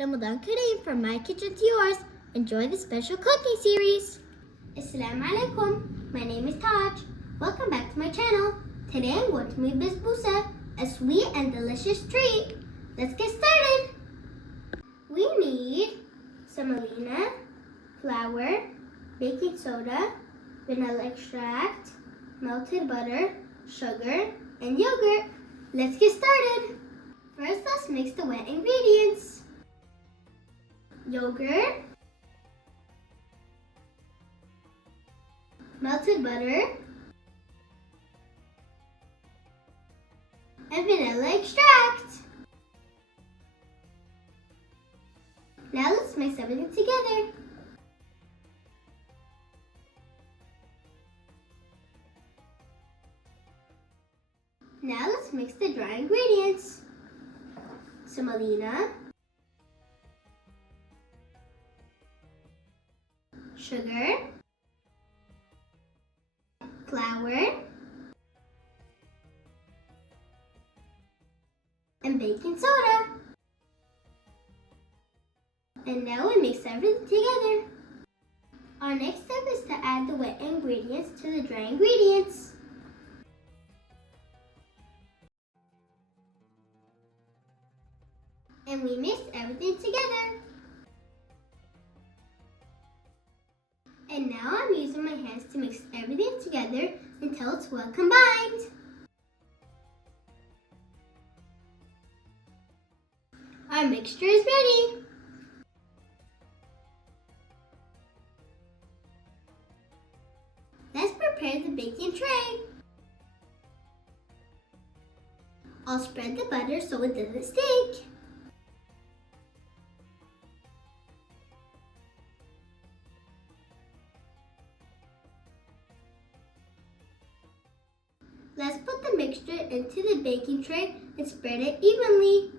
Ramadan Kareem from my kitchen to yours. Enjoy the special cooking series. Assalamu alaikum. My name is Taj. Welcome back to my channel. Today I'm going to make Basbousa, a sweet and delicious treat. Let's get started. We need semolina, flour, baking soda, vanilla extract, melted butter, sugar, and yogurt. Let's get started. First, let's mix the wet ingredients. Yogurt, melted butter, and vanilla extract. Now let's mix everything together. Now let's mix the dry ingredients. Semolina, sugar, flour, and baking soda. And now we mix everything together. Our next step is to add the wet ingredients to the dry ingredients. And we mix everything together. And now I'm using my hands to mix everything together until it's well combined. Our mixture is ready. Let's prepare the baking tray. I'll spread the butter so it doesn't stick. Let's put the mixture into the baking tray and spread it evenly.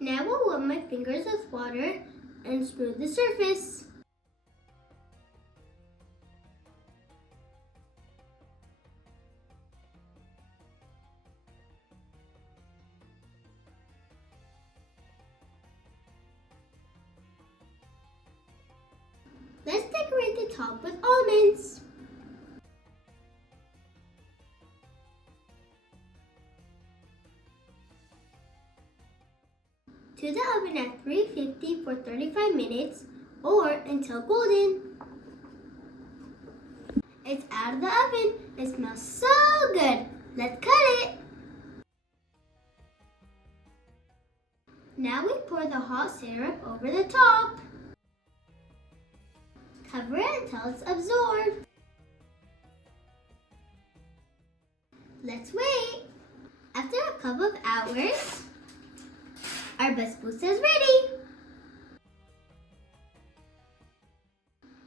Now I'll wet my fingers with water and smooth the surface. Let's decorate the top with almonds. To the oven at 350 for 35 minutes or until golden. It's out of the oven. It smells so good. Let's cut it. Now we pour the hot syrup over the top. Cover it until it's absorbed. Let's wait. After a couple of hours, our basbousa is ready.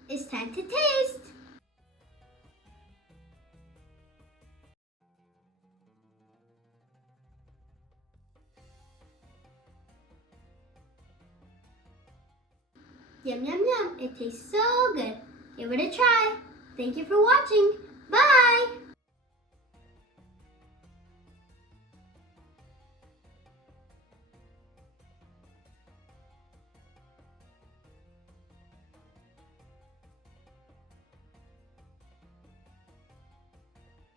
It's time to taste. Yum, yum, yum. It tastes so good. Give it a try. Thank you for watching. Bye.